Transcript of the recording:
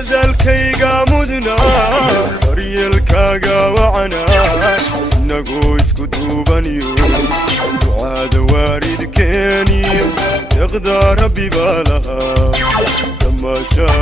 dadaalkayga mudnaa daryeelkaaga wacana inagoo isku duubaniyo ducaada waalidkeeniyo deeqda rabbi baa lahaa damaashaa